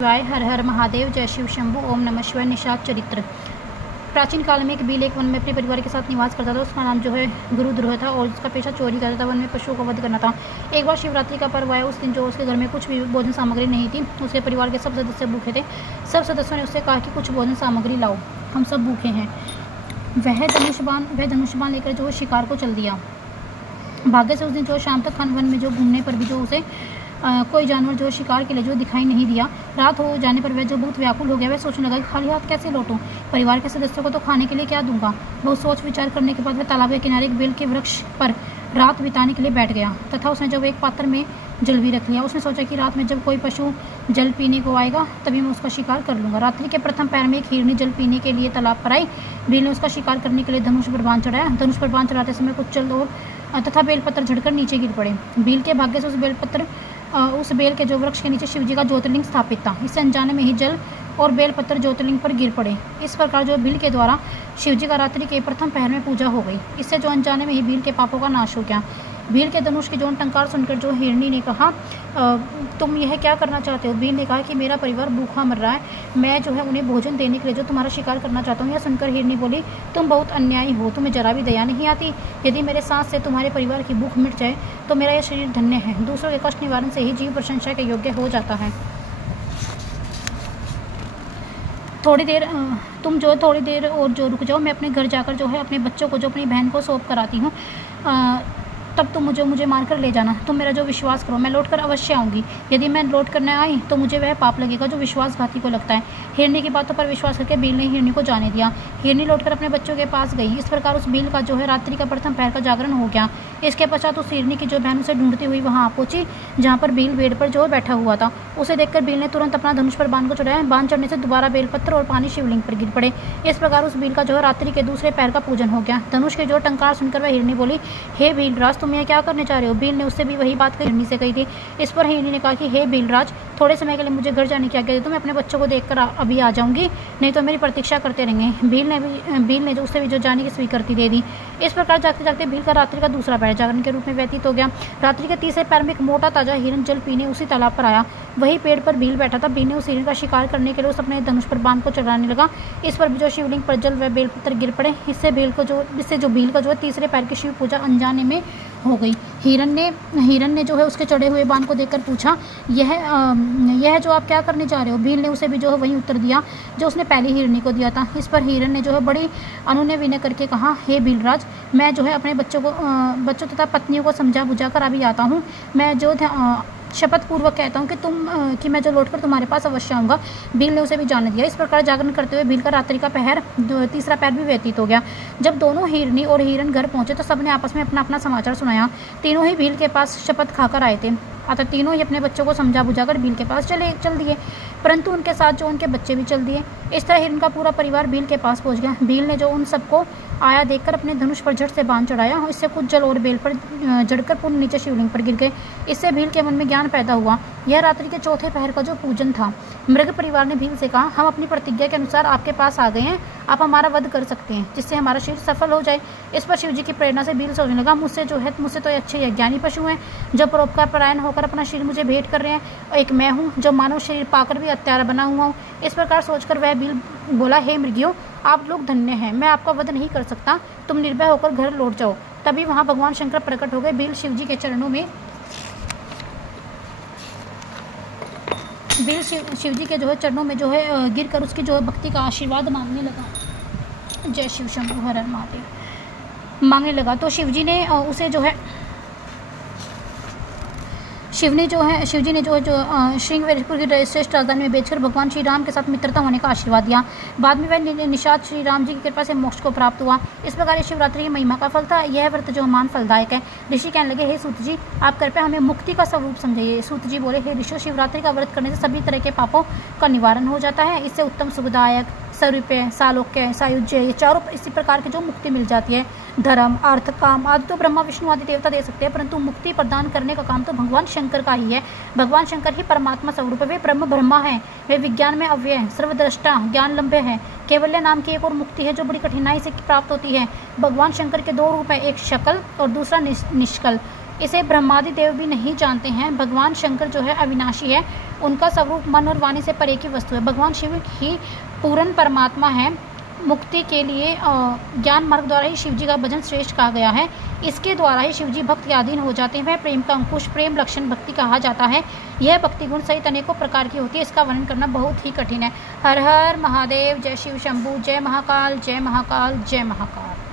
शिवाय। हर हर महादेव, जय शिव शंभु, ओम नमः शिवाय। निषाद चरित्र। प्राचीन काल में एक बील एक वन में अपने परिवार के साथ निवास करता था। उसका नाम जो है गुरुद्रोह था और उसका पेशा चोरी करता था। वन में पशुओं का वध करना था। एक बार शिवरात्रि का पर्व आया। उस दिन जो उसके घर में कुछ भी भोजन सामग्री नहीं थी। उसके परिवार के सब सदस्य भूखे थे। सब सदस्यों ने उससे कहा कि कुछ भोजन सामग्री लाओ, हम सब भूखे हैं। वह धनुष्यबाण लेकर जो शिकार को चल दिया। भाग्य से उस दिन जो शाम तक वन में जो घूमने पर भी जो उसे कोई जानवर जो शिकार के लिए जो दिखाई नहीं दिया। रात हो जाने पर वह जो बहुत व्याकुल हो गया। वह सोचने लगा कि खाली हाथ कैसे लौटूं, परिवार के सदस्यों को तो खाने के लिए क्या दूंगा। बहुत सोच विचार करने के बाद वह तालाब के किनारे एक बेल के वृक्ष पर रात बिताने के लिए बैठ गया तथा उसने जब एक पात्र में जल भी रख लिया। उसने सोचा कि रात में जब कोई पशु जल पीने को आएगा तभी मैं उसका शिकार कर लूंगा। रात्रि के प्रथम पैर में एक हिरनी जल पीने के लिए तालाब पर आई। बेल ने उसका शिकार करने के लिए धनुष पर बांध चढ़ाया। धनुष पर बांध चढ़ाते समय कुछ जल और तथा बेलपत्र झड़कर नीचे गिर पड़े। बेल के भाग्य से उस बेल के जो वृक्ष के नीचे शिवजी का ज्योतिर्लिंग स्थापित था। इससे अनजाने में ही जल और बेलपत्र ज्योतिर्लिंग पर गिर पड़े। इस प्रकार जो भील के द्वारा शिवजी का रात्रि के प्रथम पहर में पूजा हो गई। इससे जो अनजाने में ही भील के पापों का नाश हो गया। भील के धनुष की जो टंकार सुनकर जो हिरनी ने कहा, तुम यह क्या करना चाहते हो। भील ने कहा कि मेरा परिवार भूखा मर रहा है, मैं जो है उन्हें भोजन देने के लिए जो तुम्हारा शिकार करना चाहता हूँ। यह सुनकर हिरनी बोली, तुम बहुत अन्यायी हो, तुम्हें जरा भी दया नहीं आती। यदि मेरे सांस से तुम्हारे परिवार की भूख मिट जाए तो मेरा यह शरीर धन्य है। दूसरों के कष्ट निवारण से ही जीव प्रशंसा के योग्य हो जाता है। थोड़ी देर और जो रुक जाओ, मैं अपने घर जाकर जो है अपने बच्चों को जो अपनी बहन को सौंप कर आती हूँ। तब तुम मुझे मारकर ले जाना। तुम मेरा जो विश्वास करो, मैं लौटकर अवश्य आऊँगी। यदि मैं लौट करने आई तो मुझे वह पाप लगेगा जो विश्वासघाती को लगता है। हिरनी की बातों पर विश्वास करके भील ने हिरनी को जाने दिया। हिरनी लौटकर अपने बच्चों के पास गई। इस प्रकार उस भील का जो है रात्रि का प्रथम पहर का जागरण हो गया। इसके पश्चात उस हिरनी की जो बहन उसे ढूंढती हुई वहां पहुंची जहाँ पर भील बेड़ पर जो बैठा हुआ था। उसे देखकर भील ने तुरंत अपना धनुष पर बाण को चढ़ाया। बाण चढ़ने से दोबारा बेलपत्र और पानी शिवलिंग पर गिर पड़े। इस प्रकार उस भील का जो है रात्रि के दूसरे पैर का पूजन हो गया। धनुष के जो टंकार सुनकर वह हिरनी बोली, हे भीलराज, तुम यह क्या करने जा रहे हो। भील ने उससे भी वही बात हिरनी से कही थी। इस पर हिरनी ने कहा कि हे भीलराज, थोड़े समय के लिए मुझे घर जाने की आज्ञा दे दो, मैं अपने बच्चों को देखकर अभी आ जाऊंगी, नहीं तो मेरी प्रतीक्षा करते रहेंगे। भील ने जो उससे भी जो जाने की स्वीकृति दे दी। इस प्रकार जागते जागते भील का रात्रि का दूसरा पैर जागरण के रूप में व्यतीत हो गया। रात्रि के तीसरे पैर में एक मोटा ताजा हिरन जल पीने उसी तालाब पर आया। वही पेड़ पर भील बैठा था। भील ने उस हिरन का शिकार करने के लिए उस अपने धनुष पर बाण को चढ़ाने लगा। इस पर भी जो शिवलिंग पर जल व बेलपत्र गिर पड़े। इससे भील का जो है तीसरे पैर की शिव पूजा अनजाने में हो गई। हिरन ने जो है उसके चढ़े हुए बाण को देखकर पूछा, यह जो आप क्या करने जा रहे हो। भील ने उसे भी जो है वही उत्तर दिया जो उसने पहली हिरनी को दिया था। इस पर हिरन ने जो है बड़ी अनुनय विनय करके कहा, हे भीलराज, मैं जो है अपने बच्चों तथा पत्नियों को समझा बुझा कर अभी आता हूँ। मैं जो शपथ पूर्वक कहता हूँ कि मैं जो लौटकर तुम्हारे पास अवश्य आऊँगा। भील ने उसे भी जाने दिया। इस प्रकार जागरण करते हुए भील का रात्रि का पहर तीसरा पैर भी व्यतीत हो गया। जब दोनों हिरनी और हिरन घर पहुंचे तो सबने आपस में अपना अपना समाचार सुनाया। तीनों ही भील के पास शपथ खाकर आए थे, अतः तीनों ही अपने बच्चों को समझा बुझाकर भील के पास चल दिए, परंतु उनके साथ जो उनके बच्चे भी चल दिए। इस तरह हिरन का पूरा परिवार भील के पास पहुंच गया। भील ने जो उन सबको आया देखकर अपने धनुष पर झट से बाण चढ़ाया। इससे कुछ जल और बेल पर जड़कर पुनः नीचे शिवलिंग पर गिर गए। इससे भील के मन में ज्ञान पैदा हुआ। यह रात्रि के चौथे पहर का जो पूजन था। मृग परिवार ने भील से कहा, हम अपनी प्रतिज्ञा के अनुसार आपके पास आ गए हैं, आप हमारा वध कर सकते हैं जिससे हमारा शरीर सफल हो जाए। इस पर शिवजी की प्रेरणा से भील सोचने लगा, मुझसे तो अच्छे यज्ञानी पशु हैं जो परोपकार परायण होकर अपना शरीर मुझे भेंट कर रहे हैं, और एक मैं हूँ जो मानव शरीर पाकर भी हत्यारा बना हुआ हूँ। इस प्रकार सोचकर वह भील बोला, हे मृगियों, आप लोग धन्य हैं, मैं आपका वध नहीं कर सकता, तुम निर्भय होकर घर लौट जाओ। तभी वहां भगवान शंकर प्रकट हो गए। भील शिवजी के चरणों में जो है गिरकर उसकी जो है भक्ति का आशीर्वाद मांगने लगा। जय शिव शंभु, हर हर महादेव मांगने लगा। तो शिवजी ने उसे जो है शिवजी ने श्रृंगवेरपुर की श्रेष्ठ राजधानी में बेचकर भगवान श्री राम के साथ मित्रता होने का आशीर्वाद दिया। बाद में वह निषाद श्री राम जी की कृपा से मोक्ष को प्राप्त हुआ। इस प्रकार ये शिवरात्रि की महिमा का फल था। यह व्रत जो महान फलदायक है। ऋषि कहने लगे, हे सूत जी, आप कृपया हमें मुक्ति का स्वरूप समझाइए। सूत जी बोले, हे ऋषियों, शिवरात्रि का व्रत करने से सभी तरह के पापों का निवारण हो जाता है। इससे उत्तम सुखदायक, स्वरूपे, सालोक्य, सायुज्य, ये चारों इसी प्रकार की जो मुक्ति मिल जाती है। धर्म, अर्थ, काम आदि तो ब्रह्मा विष्णु आदि देवता दे सकते हैं, परंतु मुक्ति प्रदान करने का काम तो भगवान शंकर का ही है। भगवान शंकर ही परमात्मा स्वरूप है। वे ब्रह्मा है, वे विज्ञान में अव्यय है, सर्वद्रष्टा, ज्ञान लंबे है। केवल्य नाम की एक और मुक्ति है जो बड़ी कठिनाई से प्राप्त होती है। भगवान शंकर के दो रूप है, एक शकल और दूसरा निष्कल। इसे ब्रह्मादि देव भी नहीं जानते हैं। भगवान शंकर जो है अविनाशी है, उनका स्वरूप मन और वाणी से परे की वस्तु है। भगवान शिव ही पूर्ण परमात्मा है। मुक्ति के लिए ज्ञान मार्ग द्वारा ही शिव जी का भजन श्रेष्ठ कहा गया है। इसके द्वारा ही शिव जी भक्त के अधीन हो जाते हैं। वह प्रेम का अंकुश, प्रेम लक्षण भक्ति कहा जाता है। यह भक्ति गुण सहित अनेकों प्रकार की होती है। इसका वर्णन करना बहुत ही कठिन है। हर हर महादेव। जय शिव शंभू। जय महाकाल, जय महाकाल, जय महाकाल।